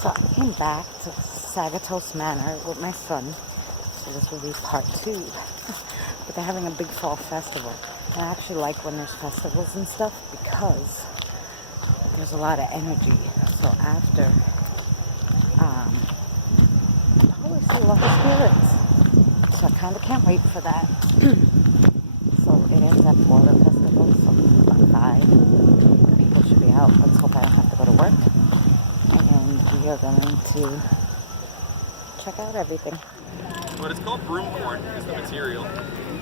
so I came back to Sagtikos Manor with my son. So this will be part 2. But they're having a big fall festival. And I actually like when there's festivals and stuff because there's a lot of energy. So after, I always see a lot of spirits. So I kind of can't wait for that. So it ends at 4, the festival, so about 5. People should be out. Let's hope I don't have to go to work. And we are going to check out everything. What it's called broom corn is the material.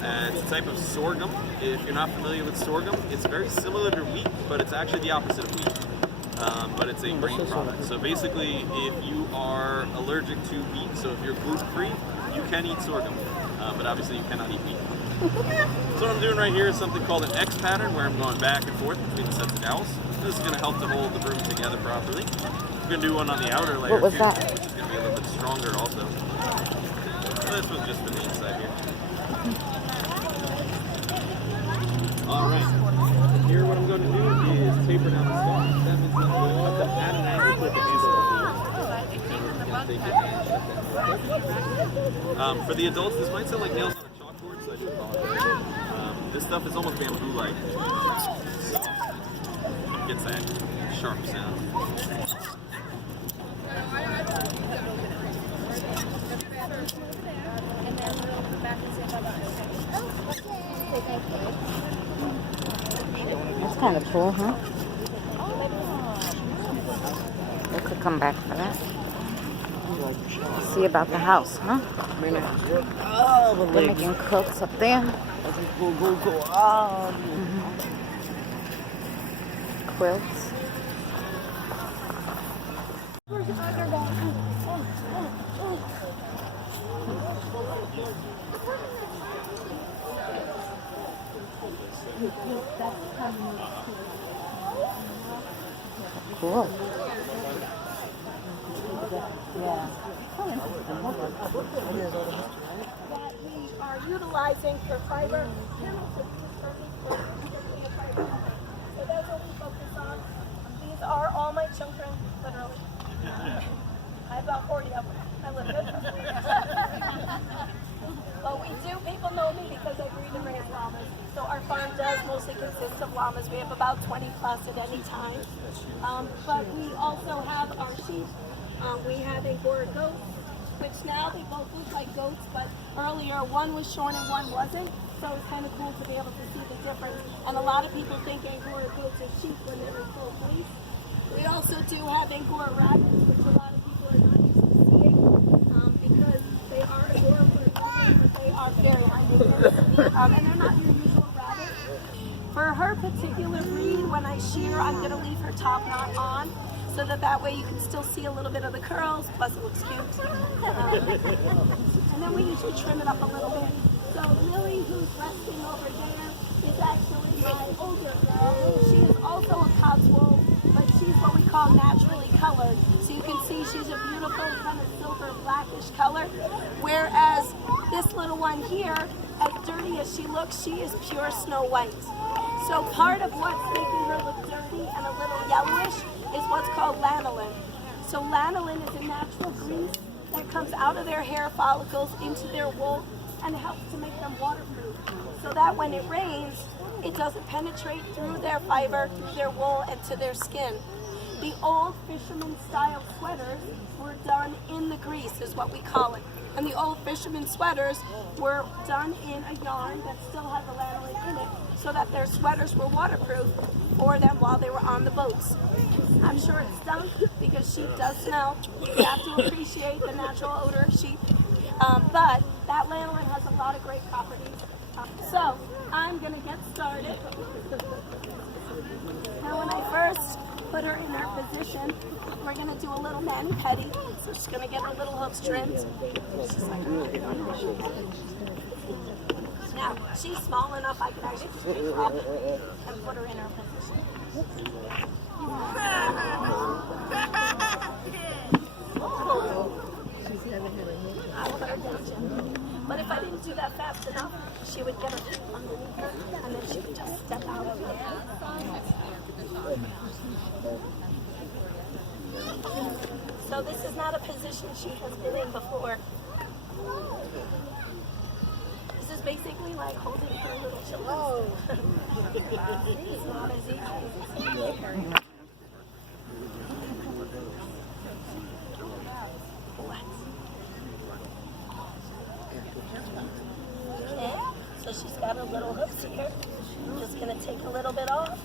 And it's a type of sorghum. If you're not familiar with sorghum, it's very similar to wheat, but it's actually the opposite of wheat. But it's a grain product. So basically, if you are allergic to wheat, so if you're gluten-free, you can eat sorghum. But obviously you cannot eat wheat. So what I'm doing right here is something called an X pattern, where I'm going back and forth between the sets of dowels. This is going to help to hold the broom together properly. I'm going to do one on the outer layer too, that? which is going to be a little bit stronger also. So this was just for the inside here. Alright, here what I'm going to do is taper down the stalk. That means I'm going to cut them at an angle with the handle of the for the adults, this might sound like nails on a chalkboard, so I do apologize. This stuff is almost bamboo-like. It gets that sharp sound. That's kind of cool, huh? We could come back for that. See about the house, huh? They're making quilts up there. Quilts. Cool. That we are utilizing for fiber. So that's what we focus on. These are all my children, literally. I have about 40 of them. I live good. But we do, people know me because I breed and raise llamas. So our farm does mostly consist of llamas. We have about 20 plus at any time. But we also have our sheep. We have Angora goats, which now they both look like goats, but earlier one was shorn and one wasn't. So it's kind of cool to be able to see the difference. And a lot of people think Angora goats are sheep when they're in full fleece. We also do have Angora rabbits, which a lot of people are not used to seeing because they are adorable, but they are very high maintenance. And they're not your usual rabbit. For her particular breed, when I shear, I'm going to leave her top knot on, so that way you can still see a little bit of the curls, plus it looks cute. And then we usually trim it up a little bit. So Lily, who's resting over there, is actually my older girl. She is also a Cotswold, but she's what we call naturally colored. So you can see she's a beautiful kind of silver blackish color. Whereas this little one here, as dirty as she looks, she is pure Snow White. So part of what's making her look dirty and a little yellowish is what's called lanolin. So lanolin is a natural grease that comes out of their hair follicles into their wool and helps to make them waterproof. So that when it rains, it doesn't penetrate through their fiber, through their wool, and to their skin. The old fisherman style sweaters were done in the grease, is what we call it. And the old fisherman sweaters were done in a yarn that still had the lanolin in it, so that their sweaters were waterproof for them while they were on the boats. I'm sure it stunk because sheep does smell. You have to appreciate the natural odor of sheep. But that lanolin has a lot of great properties. So I'm going to get started. Now when I first put her in her position, we're going to do a little mani-pedi. So she's going to get her little hooves trimmed. She's like, now, she's small enough I can actually just pick her up and put her in her position. I put her down gently. But if I didn't do that fast enough, she would get her feet underneath her, and then she would just step out of it. So this is not a position she has been in before. This is basically like holding her little children. Oh. It's not as easy as it seems. Okay, so she's got her little hooks here. I'm just going to take a little bit off.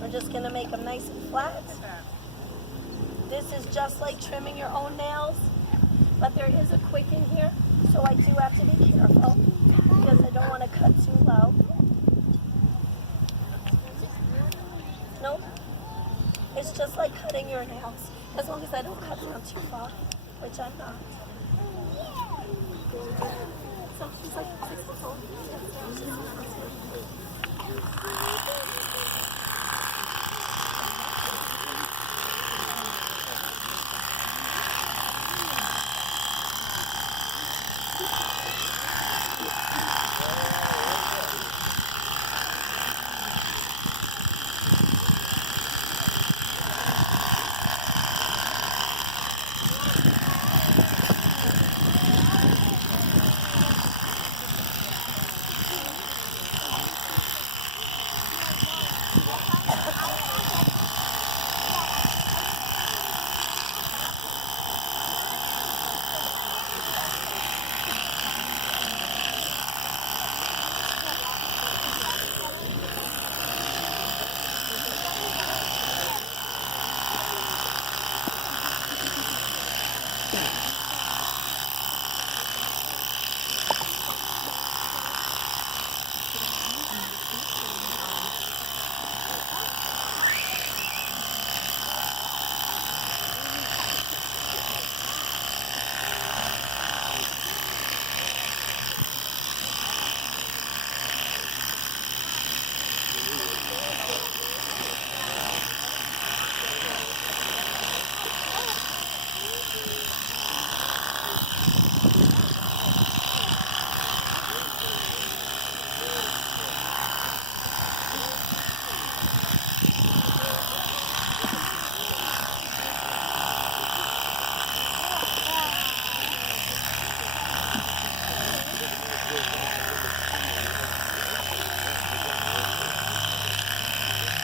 We're just going to make them nice and flat. This is just like trimming your own nails, but there is a quick in here, so I do have to be careful because I don't want to cut too low. Nope. It's just like cutting your nails, as long as I don't cut down too far, which I'm not. So she's like 6 months old.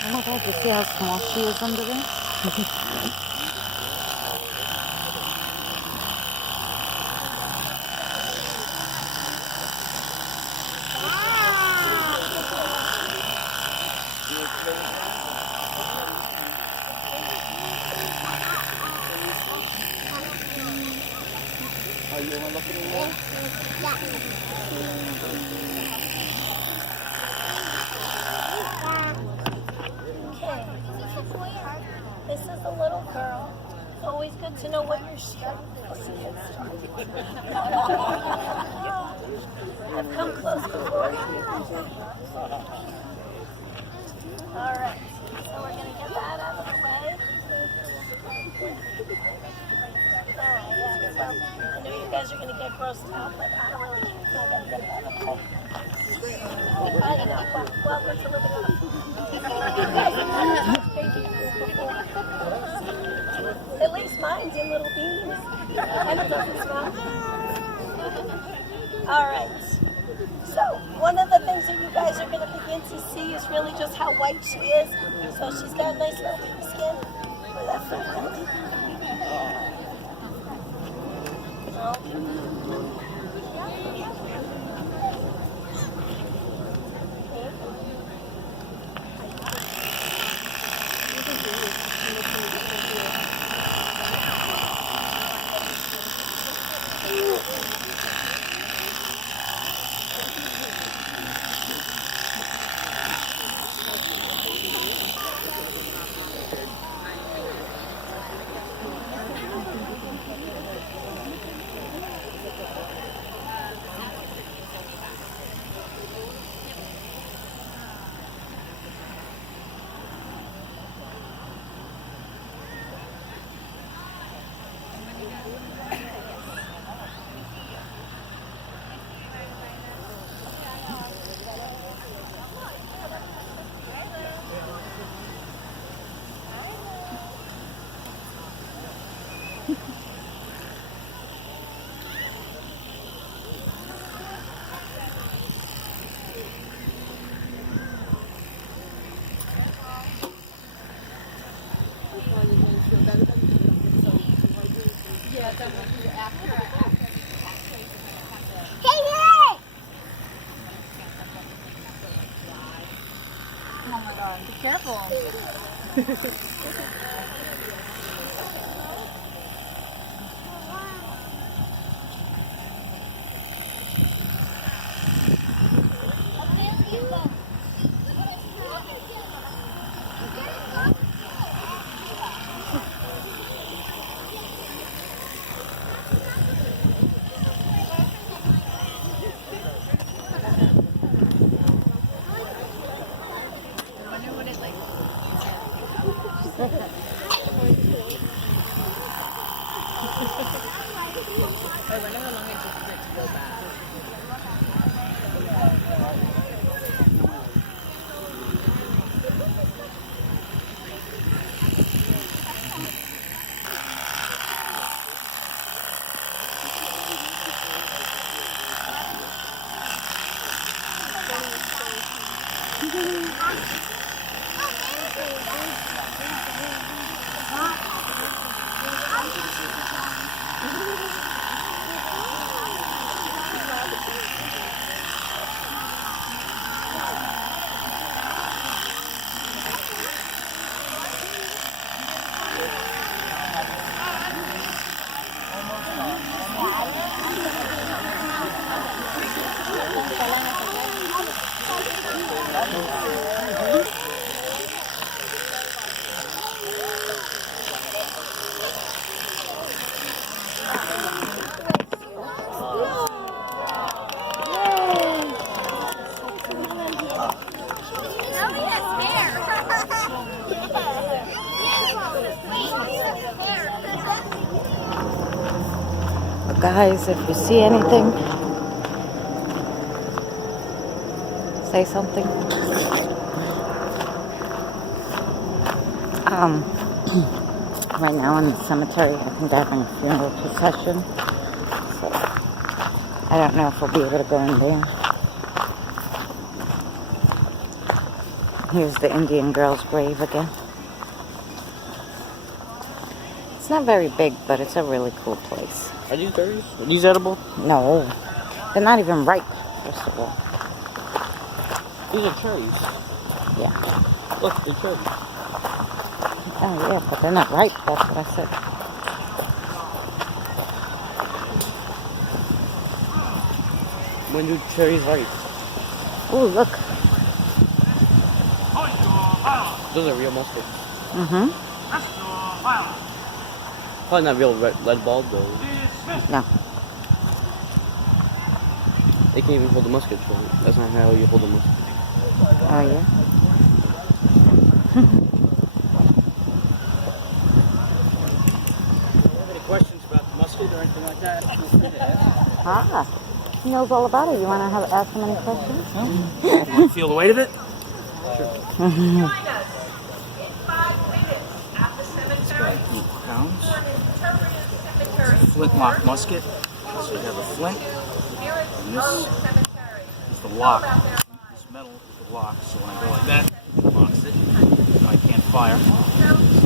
Oh my god, you see how small she is under there? This is a little girl. It's always good to know what your strength is. I've come close before. Alright, so we're going to get that out of the way. Alright, yeah, so I know you guys are going to get grossed out, but I don't really care. I'm going to get that out of the way. Welcome to living on a At least mine's in little beans. And it doesn't smell. Alright. So, one of the things that you guys are going to begin to see is really just how white she is. So she's got nice little skin. Where that from? Oh my god, be careful. But guys, if you see anything, say something. Right now in the cemetery, I think they're having a funeral procession. So I don't know if we'll be able to go in there. Here's the Indian girl's grave again. It's not very big, but it's a really cool place. Are these berries? Are these edible? No, they're not even ripe, first of all. These are cherries. Yeah. Look, they're cherries. Oh yeah, but they're not ripe, that's what I said. When do cherries ripe? Ooh, look. Those are real mustards. Mm-hmm. Probably not real red bulb though. No. They can't even hold the muskets right. That's not how you hold a musket. Oh yeah? Any questions about the musket or anything like that? Feel free to ask. Ah, he knows all about it. You want to ask him any questions? Want to feel the weight of it? Mm-hmm. It's about 8 pounds. It's a flintlock musket. So you have a flint, and this is the lock. This metal is the lock. So when I go like that, it locks it. So I can't fire. So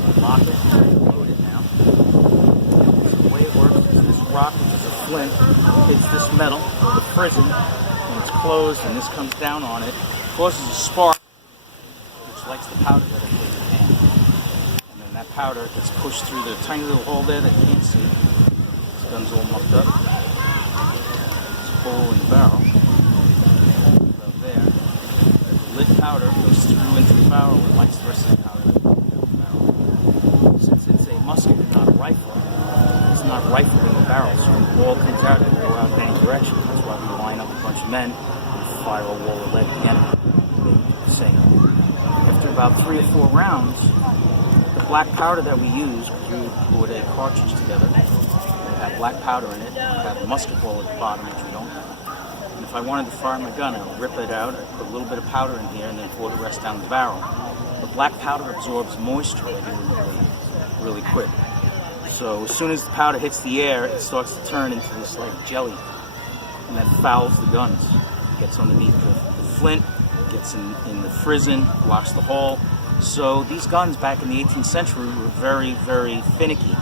I lock it, load it now. So the way it works is this rock, which is a flint, hits this metal, the frizzen, and it's closed, and this comes down on it, causes a spark, which lights the powder that I put in the pan. And then that powder gets pushed through the tiny little hole there that you can't see. This gun's all mucked up. It's a hole in the barrel. About there. The lit powder goes through into the barrel and lights the rest of the powder in the barrel. Since it's a musket and not a rifle, it's not rifling the barrel, so when the ball comes out, it can go out in any direction. That's why we line up a bunch of men and fire a wall of lead at the enemy. They say, after about 3 or 4 rounds, the black powder that we use, because we put a cartridge together, it had black powder in it, and it had a musket ball at the bottom, which we don't have. And if I wanted to fire my gun, I would rip it out, I'd put a little bit of powder in here, and then pour the rest down the barrel. The black powder absorbs moisture really quick. So as soon as the powder hits the air, it starts to turn into this like jelly, and that fouls the guns. It gets underneath the flint, gets in the frizzen, blocks the hole. So these guns back in the 18th century were very, very finicky.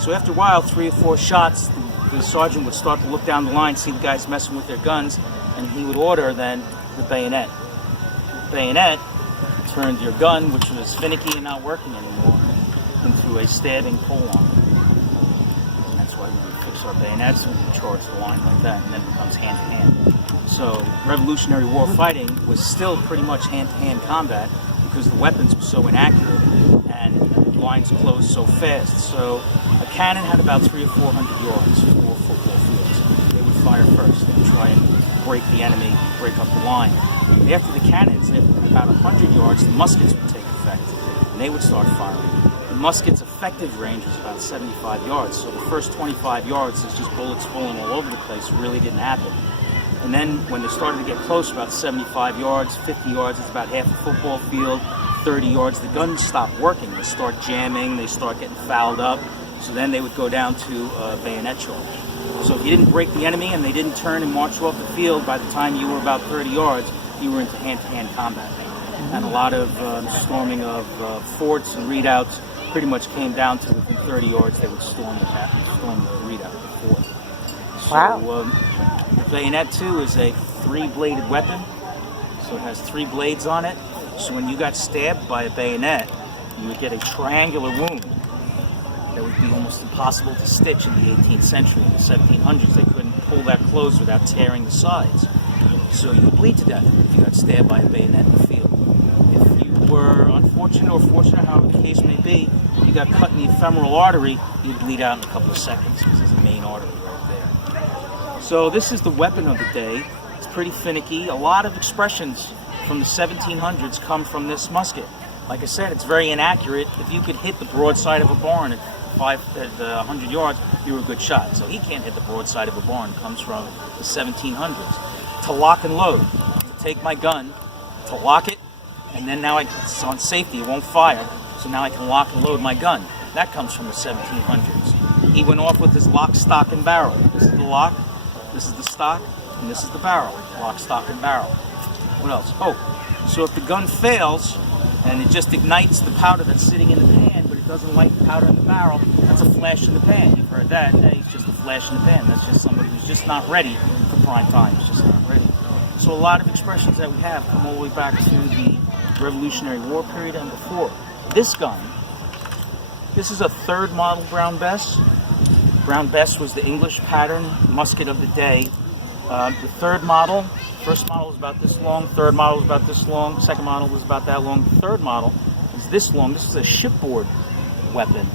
So after a while, 3 or 4 shots, the the sergeant would start to look down the line, see the guys messing with their guns, and he would order then the bayonet. The bayonet turned your gun, which was finicky and not working anymore, into a stabbing pole-arm. And that's why we would fix our bayonets and we would charge the line like that, and then it becomes hand-to-hand. So Revolutionary War fighting was still pretty much hand-to-hand combat because the weapons were so inaccurate and the lines closed so fast. So a cannon had about 300 or 400 yards, 4 football fields. They would fire first. They would try and break the enemy, break up the line. And after the cannons, at about 100 yards, the muskets would take effect, and they would start firing. The musket's effective range was about 75 yards, so the first 25 yards, there's just bullets falling all over the place, really didn't happen. And then when they started to get close, about 75 yards, 50 yards, it's about half a football field, 30 yards, the guns stop working. They start jamming, they start getting fouled up, so then they would go down to bayonet charge. So if you didn't break the enemy and they didn't turn and march you off the field, by the time you were about 30 yards, you were into hand-to-hand combat. And a lot of storming of forts and redoubts pretty much came down to within 30 yards, they would storm the redoubt, the fort. So, Wow. The bayonet, too, is a 3-bladed weapon, so it has 3 blades on it. So when you got stabbed by a bayonet, you would get a triangular wound that would be almost impossible to stitch in the 18th century. In the 1700s, they couldn't pull that closed without tearing the sides. So you would bleed to death if you got stabbed by a bayonet in the field. If you were unfortunate or fortunate, however the case may be, you got cut in the ephemeral artery, you'd bleed out in a couple of seconds because there's a main artery right there. So this is the weapon of the day. It's pretty finicky. A lot of expressions from the 1700s come from this musket. Like I said, it's very inaccurate. If you could hit the broadside of a barn at 100 yards, you were a good shot. So he can't hit the broadside of a barn. It comes from the 1700s. To lock and load, to take my gun, to lock it, and then now it's on safety, it won't fire, so now I can lock and load my gun. That comes from the 1700s. He went off with his lock, stock, and barrel. This is the lock, this is the stock, and this is the barrel. Lock, stock, and barrel. What else? Oh, so if the gun fails, and it just ignites the powder that's sitting in the pan, but it doesn't light the powder in the barrel, that's a flash in the pan. You've heard that. Hey, it's just a flash in the pan. That's just somebody who's just not ready for prime time. It's just not ready. So a lot of expressions that we have come all the way back to the Revolutionary War period and before. This gun, this is a 3rd model Brown Bess. Brown Bess was the English pattern musket of the day. The 3rd model, first model was about this long, 3rd model was about this long, 2nd model was about that long, the 3rd model is this long. This is a shipboard weapon.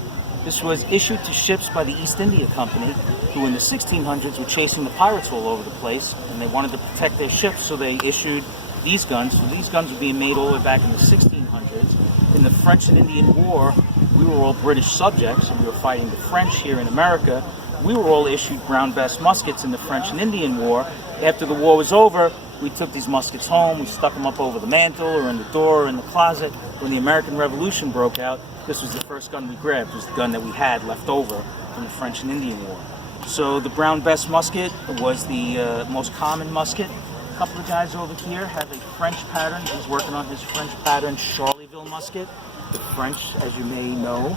This was issued to ships by the East India Company, who in the 1600s were chasing the pirates all over the place, and they wanted to protect their ships, so they issued these guns. So these guns were being made all the way back in the 1600s. In the French and Indian War, we were all British subjects, and we were fighting the French here in America. We were all issued Brown Bess muskets in the French and Indian War. After the war was over, we took these muskets home, we stuck them up over the mantle or in the door or in the closet. When the American Revolution broke out, this was the first gun we grabbed. It was the gun that we had left over from the French and Indian War. So the Brown Bess musket was the most common musket. A couple of guys over here have a French pattern. He's working on his French pattern Charleville musket. The French, as you may know,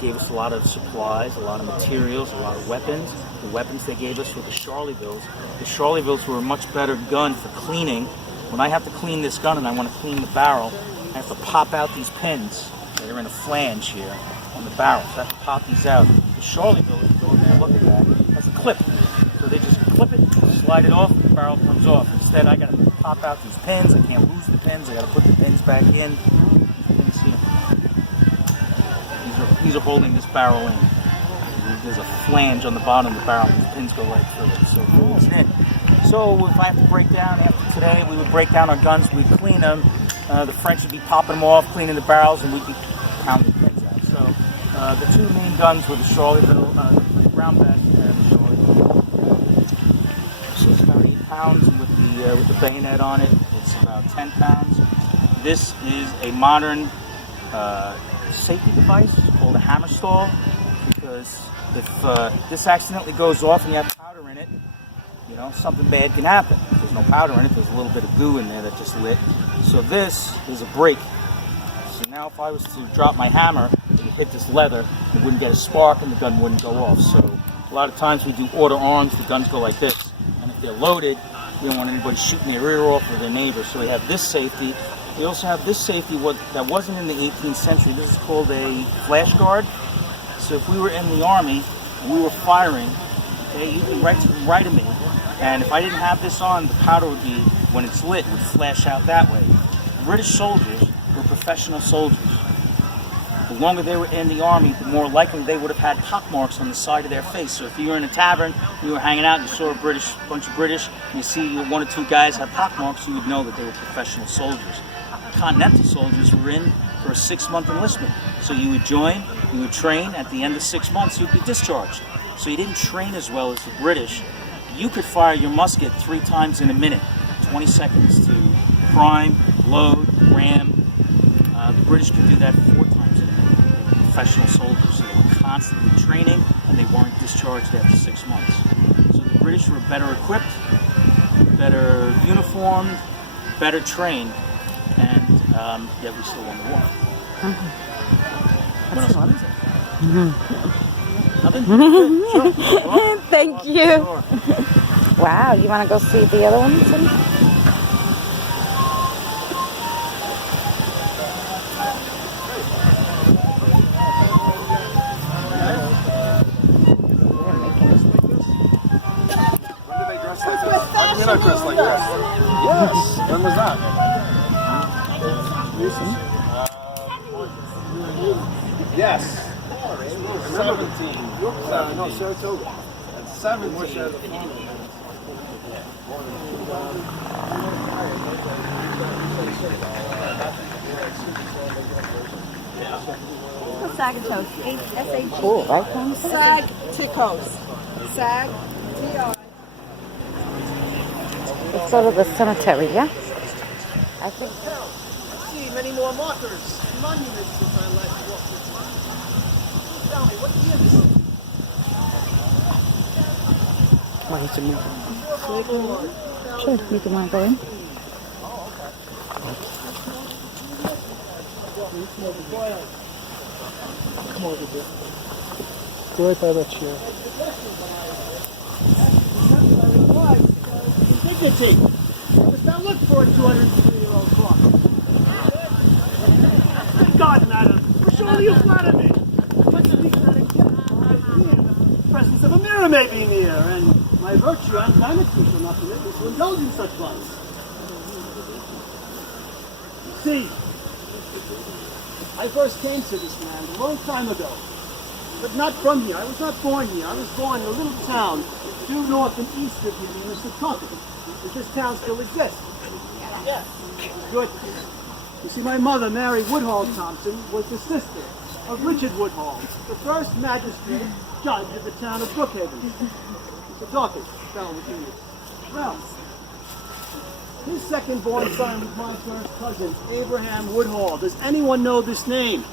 gave us a lot of supplies, a lot of materials, a lot of weapons. The weapons they gave us were the Charlevilles. The Charlevilles were a much better gun for cleaning. When I have to clean this gun and I want to clean the barrel, I have to pop out these pins that are in a flange here on the barrel. So I have to pop these out. The Charleville, if you go in there and look at that, has a clip. So they just clip it, slide it off, the barrel comes off. Instead, I got to pop out these pins. I can't lose the pins. I got to put the pins back in. Pins here. These are holding this barrel in. There's a flange on the bottom of the barrel, and the pins go right through it. So it holds it in. So if I have to break down after today, we would break down our guns, we'd clean them. The French would be popping them off, cleaning the barrels, and we'd be pounding pins out. So the 2 main guns were the Charleville, the Brown Bess, and the Charleville. So it's about 8 pounds with the bayonet on it. It's about 10 pounds. This is a modern safety device called a hammer stall, because if this accidentally goes off and you have powder in it, you know, something bad can happen. If there's no powder in it, there's a little bit of goo in there that just lit. So this is a brake. So now if I was to drop my hammer and hit this leather, it wouldn't get a spark and the gun wouldn't go off. So A lot of times we do order arms, the guns go like this. And if they're loaded, we don't want anybody shooting their ear off or their neighbor. So we have this safety. We also have this safety that wasn't in the 18th century. This is called a flash guard. So if we were in the army and we were firing, okay, you'd be right of me. And if I didn't have this on, the powder would be, when it's lit, would flash out that way. British soldiers were professional soldiers. The longer they were in the army, the more likely they would have had pockmarks on the side of their face. So if you were in a tavern, you were hanging out, and you saw a bunch of British, and you see one or two guys have pockmarks, you would know that they were professional soldiers. Continental soldiers were in for a 6-month enlistment. So you would join, you would train, at the end of 6 months you'd be discharged. So you didn't train as well as the British. You could fire your musket 3 times in a minute, 20 seconds to prime, load, ram. The British could do that 4 times in a minute. They were professional soldiers, so they were constantly training, and they weren't discharged after 6 months. So the British were better equipped, better uniformed, better trained, and yet we still won the war. What else want to say? Nothing? Sure. Thank you. Sure. Wow, you want to go see the other ones? You're not dressed like this. Yes. When was that? Yes. 17. No, Saratoga. That's 17. Sagtikos. S-A-G. Cool, right, Tom? Sagtikos. Sag. T-O. Let's go to the cemetery, yeah? I think. See many more markers, monuments since I last walked this line. Tell me, what year this is? Why don't you move? Sure, you can want to go in. Come over here. Go right by that chair. Dignity. Does not look for a 203-year-old clock. Good God, madam. For surely you flatter me. What's the reason that the presence of a mirror may be near, and my virtue and vanity shall not permit me to indulge in such vice. See, I first came to this land a long time ago, but not from here. I was not born here. I was born in a little town due north and east of here in the Sagtikos. Does this town still exist? Yes. Good. You see, my mother, Mary Woodhall Thompson, was the sister of Richard Woodhall, the first magistrate judge of the town of Brookhaven. The darkest fellow between us. Well, his second-born son was my first cousin, Abraham Woodhall. Does anyone know this name?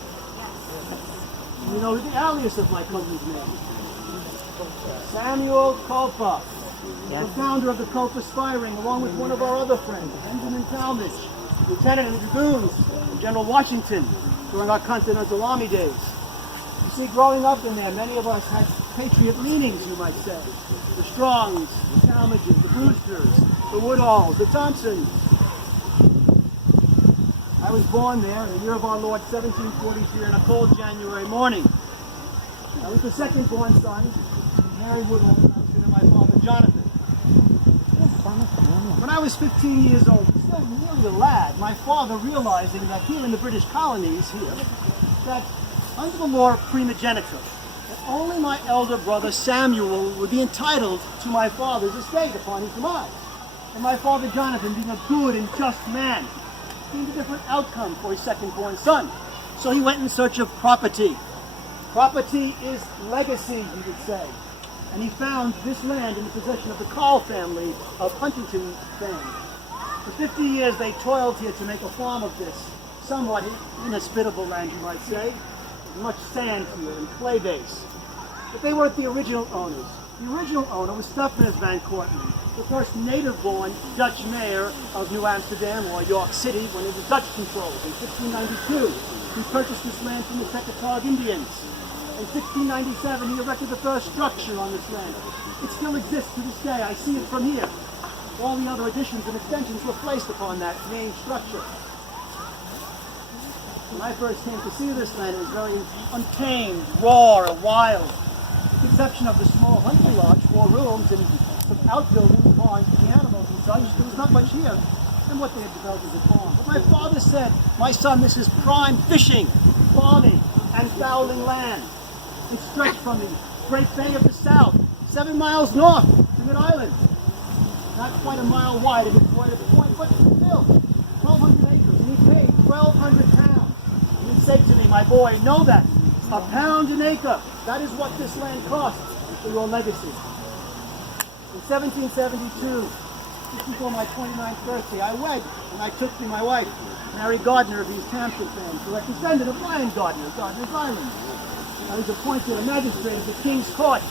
You know the alias of my cousin's name? Samuel Culpa. The founder of the Culpa Spy Ring, along with one of our other friends, Benjamin Talmadge, lieutenant in the dragoons, and General Washington during our Continental Army days. You see, growing up in there, many of us had patriot leanings, you might say. The Strongs, the Talmadges, the Brewsters, the Woodhalls, the Thompsons. I was born there in the year of our Lord, 1743, on a cold January morning. I was the second-born son, Mary Woodhall Thompson, and my father, Jonathan. When I was 15 years old, still really a lad, my father, realizing that here in the British colonies here, that under the law of primogeniture, that only my elder brother Samuel would be entitled to my father's estate upon his demise. And my father Jonathan, being a good and just man, seemed a different outcome for his second-born son. So he went in search of property. Property is legacy, you would say. And he found this land in the possession of the Carl family of Huntington fame. For 50 years they toiled here to make a farm of this somewhat inhospitable land, you might say. Much sand here and clay base. But they weren't the original owners. The original owner was Stephanus van Kortman, the first native-born Dutch mayor of New Amsterdam, or York City, when it was Dutch controlled in 1692. He purchased this land from the Sagtikos Indians. In 1697, he erected the first structure on this land. It still exists to this day. I see it from here. All the other additions and extensions were placed upon that main structure. When I first came to see this land, it was very untamed, raw, and wild. With the exception of the small hunting lodge, 4 rooms, and some outbuildings, barns for the animals and such, there was not much here. And what they had developed as a farm. But my father said, my son, this is prime fishing, farming, and fowling land. It stretched from the Great Bay of the South, 7 miles north to Mid-Island. Not quite a mile wide at its point, but still, 1,200 acres, and he paid 1,200 pounds. And he said to me, my boy, know that, a pound an acre, that is what this land costs for your legacy. In 1772, just before my 29th birthday, I wed, and I took me my wife, Mary Gardner of East Hampshire fame, who had descended of Lion Gardner, Gardner's Island. I was appointed a magistrate of the King's Court,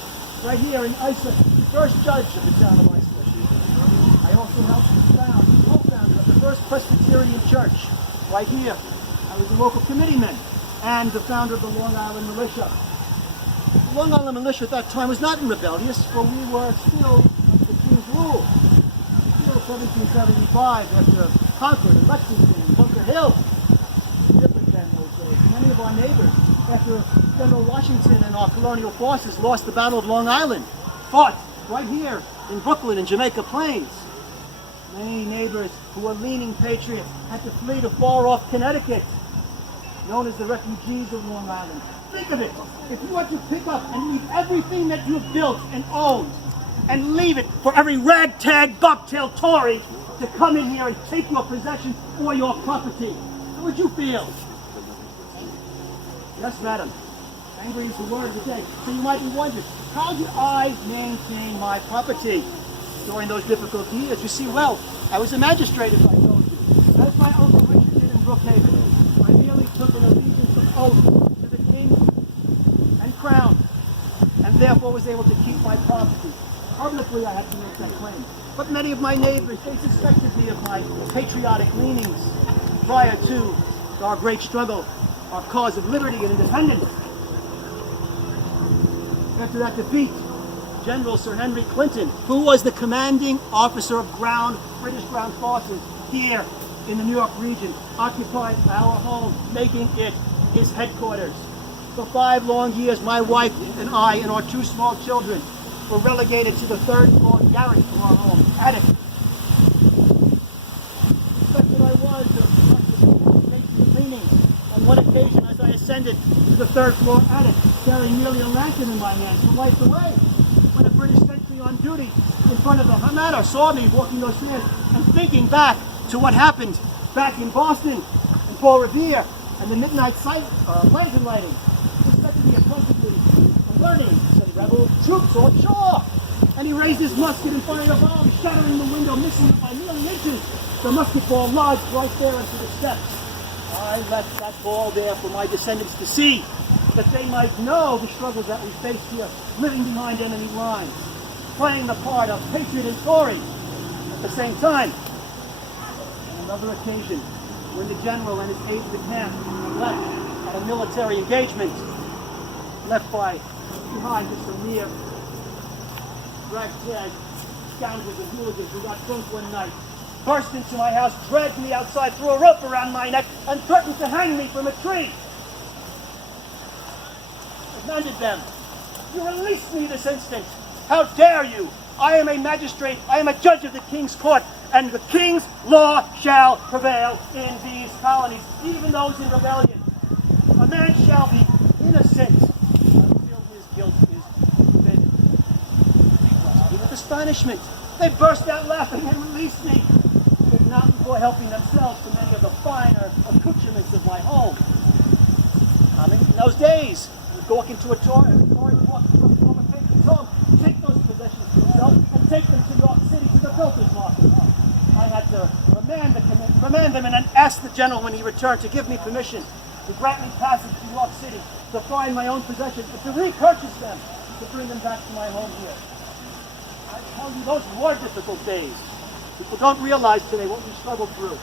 right here in Islip, first judge of the town of Islip. I also helped co-founder of the first Presbyterian church, right here. I was a local committeeman and the founder of the Long Island Militia. The Long Island Militia at that time was not rebellious, for we were still under the King's rule. Until 1775, after Concord and Lexington and Bunker Hill, different than those days. Many of our neighbors, after General Washington and our colonial forces lost the Battle of Long Island, fought right here in Brooklyn and Jamaica Plains. Many neighbors who were leaning patriots had to flee to far-off Connecticut, known as the refugees of Long Island. Think of it. If you had to pick up and leave everything that you've built and owned, and leave it for every ragtag, bobtail Tory to come in here and take your possessions or your property, how would you feel? Yes, madam. Angry is the word of the day. So you might be wondering, how did I maintain my property during those difficult years? You see, well, I was a magistrate, as I told you. As my uncle Richard did in Brookhaven, I merely took an allegiance of oath to the king and crown, and therefore was able to keep my property. Publicly, I had to make that claim. But many of my neighbors, they suspected me of my patriotic leanings prior to our great struggle, our cause of liberty and independence. After that defeat, General Sir Henry Clinton, who was the commanding officer of British ground forces here in the New York region, occupied our home, making it his headquarters. For 5 long years, my wife and I and our 2 small children were relegated to the 3rd floor garret of our home, attic. Such that I was of cleaning. On one occasion, as I ascended to the 3rd floor attic, carrying merely a lantern in my hand to light the way, when a British sentry on duty in front of the manor saw me walking those stairs, and thinking back to what happened back in Boston and Paul Revere and the midnight lantern lighting, suspected me of possibly alerting some rebel troops on shore. And he raised his musket and fired a bomb, shattering the window, missing it by nearly inches. The musket ball lodged right there into the steps. I left that ball there for my descendants to see, that they might know the struggles that we faced here, living behind enemy lines, playing the part of patriot and Tory at the same time. On another occasion, when the general and his aides de camp left at a military engagement, left behind just a mere ragtag scoundrels and hooligans who got drunk one night, burst into my house, dragged me outside, threw a rope around my neck, and threatened to hang me from a tree. I commanded them, you release me this instant. How dare you? I am a magistrate, I am a judge of the King's Court, and the King's law shall prevail in these colonies, even those in rebellion. A man shall be innocent until his guilt is proven. With astonishment, they burst out laughing and released me, but not before helping themselves to many of the finer accoutrements of my home. In those days, you'd walk into a Tory walk from a former patriot's home, take those possessions to yourself, and take them to York City to the builder's market. I had to remand them and then ask the general when he returned to give me permission to grant me passage to York City to find my own possessions and to repurchase them, to bring them back to my home here. I tell you, those were difficult days. People don't realize today what we struggled through.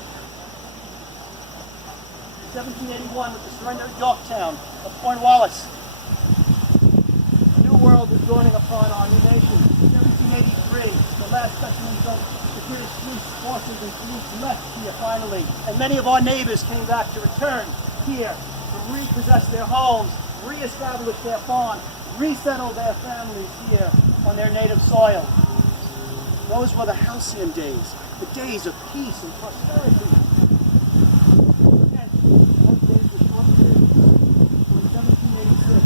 In 1781, with the surrender at Yorktown of Cornwallis, world was dawning upon our new nation. 1783, the last specimens of the British police forces and fleets left here finally. And many of our neighbors came back to return here to repossess their homes, reestablish their farms, resettle their families here on their native soil. Those were the halcyon days, the days of peace and prosperity. And those days were short-lived. So in 1786,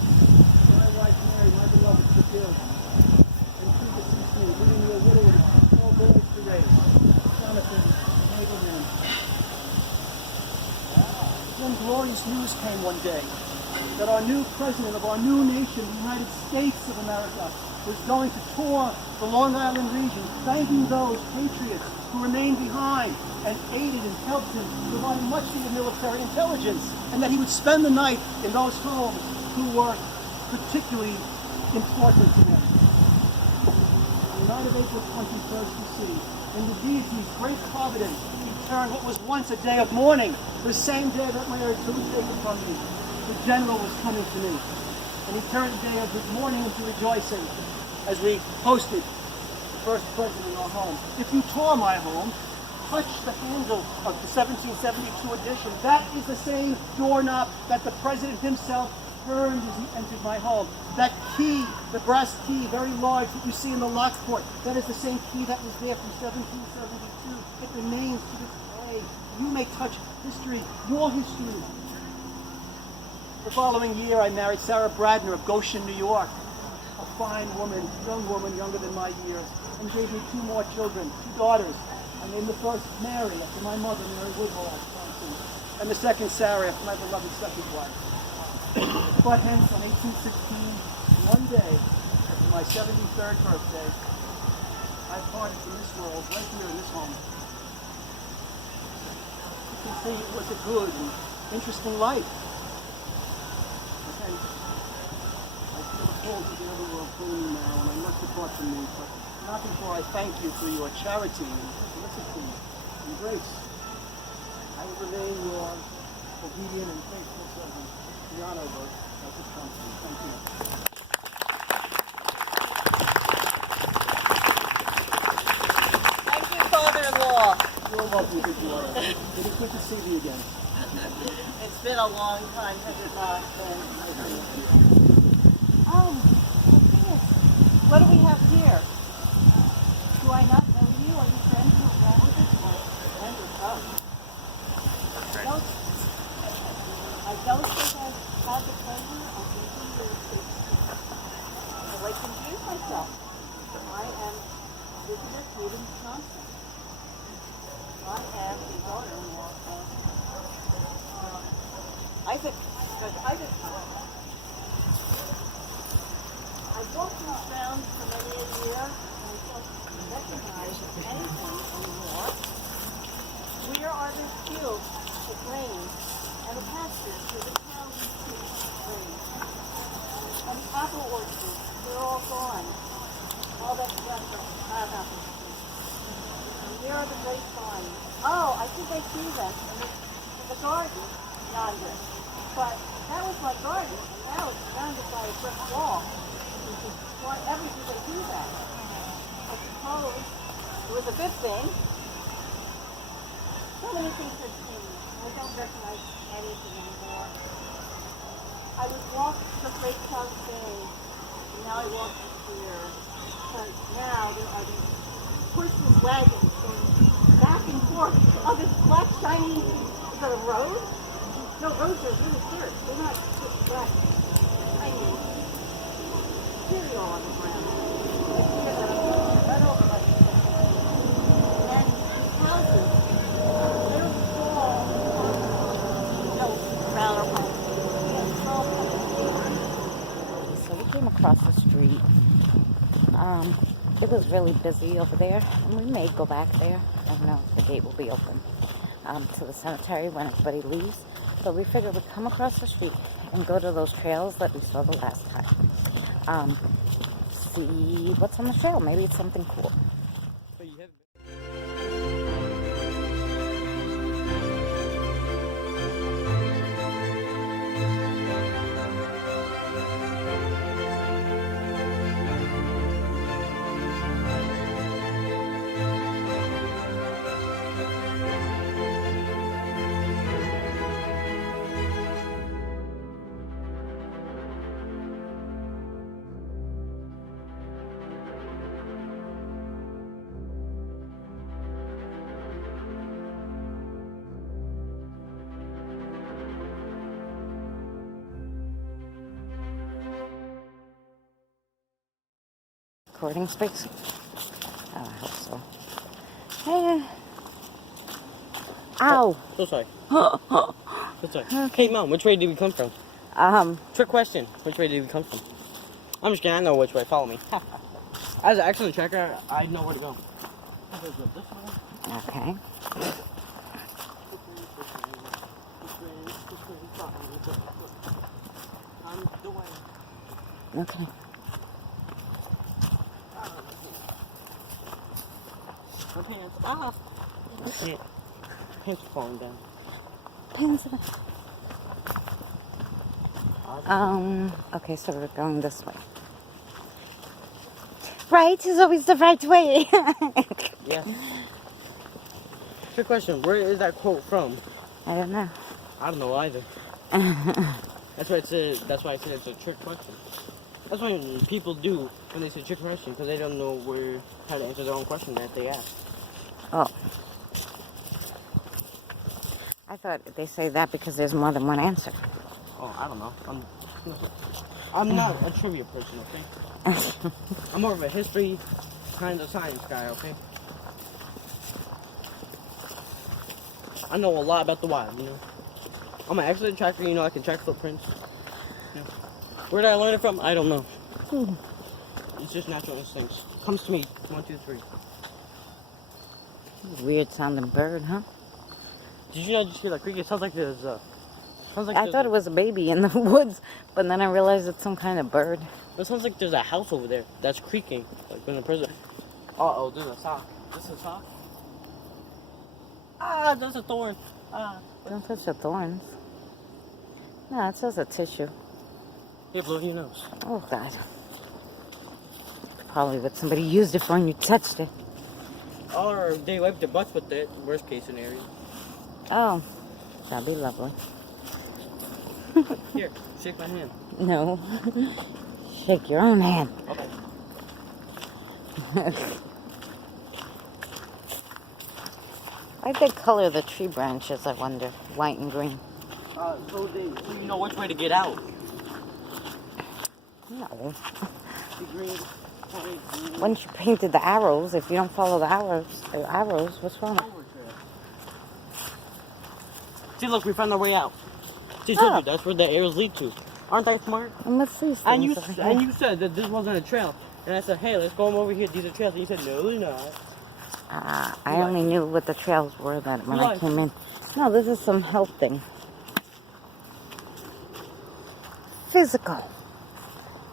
my wife Mary, my beloved, took ill. And she deceased me, leaving me a widow with 4 boys to raise. Jonathan, Abraham. Then glorious news came one day that our new president of our new nation, the United States of America, was going to tour the Long Island region, thanking those patriots who remained behind and aided and helped him provide much of the military intelligence, and that he would spend the night in those homes who were particularly important to him. On the night of April 21st, you see, in the deity's great providence, he turned what was once a day of mourning, the same day that Mary took taken from me. The general was coming to me, and he turned the day of his mourning into rejoicing as we hosted the first president in our home. If you tour my home, touch the handle of the 1772 edition. That is the same doorknob that the president himself turned as he entered my home. That key, the brass key, very large, that you see in the lockport, that is the same key that was there from 1772. It remains to this day. You may touch history, your history. The following year, I married Sarah Bradner of Goshen, New York, a fine woman, young woman, younger than my years, and gave me 2 more children, 2 daughters. I named the first Mary, after my mother, Mary Woodhull, Wisconsin, and the second Sarah, after my beloved second wife. But hence, on 1816, one day, after my 73rd birthday, I parted from this world, right here in this home. You can see it was a good and interesting life. I feel a pull to the other world pulling me now, and I must depart from me, but not before I thank you for your charity and felicity and grace. I will remain your obedient and faithful servant, the Honorable Sagtikos Manor. Thank you. Thank you, father-in-law. You're welcome, good you are. It is good to see you again. It's been a long time, has it not? What do we have here? Do I not know you? Are you friends with relatives or friends with us? I don't think I've had the pleasure of meeting you. I'd like to introduce myself. I am Elizabeth Hayden Johnson. I am the daughter-in-law of Isaac. I've walked these grounds for many a year, and I don't recognize anything anymore. Where are the fields, the grain, and the pastures where the cows and sheep graze? And the apple orchards, they're all gone. All that's left are crab apple trees. And there are the grapevines. Oh, I think I see them in the garden yonder. But that was my garden, and now it's surrounded by a brick wall. Why ever did they do that? I suppose it was a good thing. So many things have changed. I don't recognize anything anymore. I would walk the Great South Bay, and now I walk here. Because now there are these horses and wagons going back and forth on this black shiny, is that a road? No, roads are really clear. They're not just black, shiny cereal on the ground. Right over like this. And these houses, they're small, around our home. So we came across the street. It was really busy over there, and we may go back there. I don't know if the gate will be open to the cemetery when everybody leaves. But we figured we'd come across the street and go to those trails that we saw the last time. See what's on the trail. Maybe it's something cool. recording space? Oh, I hope so. Hey. Ow! So sorry. So sorry. Hey, Mom, which way did we come from? Trick question. Which way did we come from? I'm just kidding. I know which way. Follow me. As an excellent tracker, I know where to go. Okay. Okay. My pants. Ah! Shit. Pants are falling down. Okay, so we're going this way. Right is always the right way. Yeah. Trick question. Where is that quote from? I don't know. I don't know either. That's why I said it's a trick question. That's what people do when they say trick question, because they don't know how to answer their own question that they ask. Oh. I thought they say that because there's more than one answer. Oh, I don't know. I'm not a trivia person, okay? I'm more of a history, kind of science guy, okay? I know a lot about the wild, you know? I'm an excellent tracker, you know, I can track footprints. You know? Where did I learn it from? I don't know. It's just natural instincts. Comes to me. 1, 2, 3. Weird sounding bird, huh? Did you know just hear that creak? It sounds like there's I thought it was a baby in the woods, but then I realized it's some kind of bird. It sounds like there's a house over there that's creaking, like in a prison. Uh-oh, there's a sock. This is a sock? Ah, there's a thorn. Ah. Don't touch the thorns. No, it says a tissue. Here, blow your nose. Oh, God. Probably what somebody used it for and you touched it. Or they wiped their butts with it, worst case scenario. Oh, that'd be lovely. Here, shake my hand. No. Shake your own hand. Okay. Why'd they color the tree branches, I wonder? White and green. So you know which way to get out. No. The green. Once you painted the arrows, if you don't follow the arrows, what's wrong? See, look, we found our way out. See, told you, that's where the arrows lead to. Aren't I smart? And what's these And things? you said that this wasn't a trail. And I said, hey, let's go over here. These are trails. And you said, no, they're not. I only knew what the trails were that when I came in. No, this is some health thing. Physical.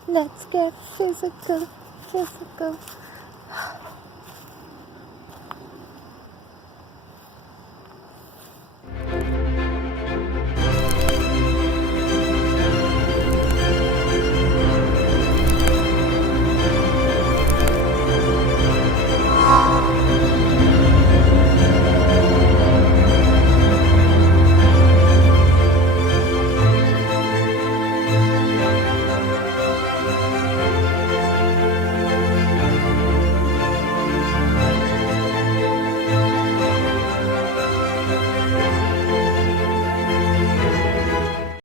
Let's get physical.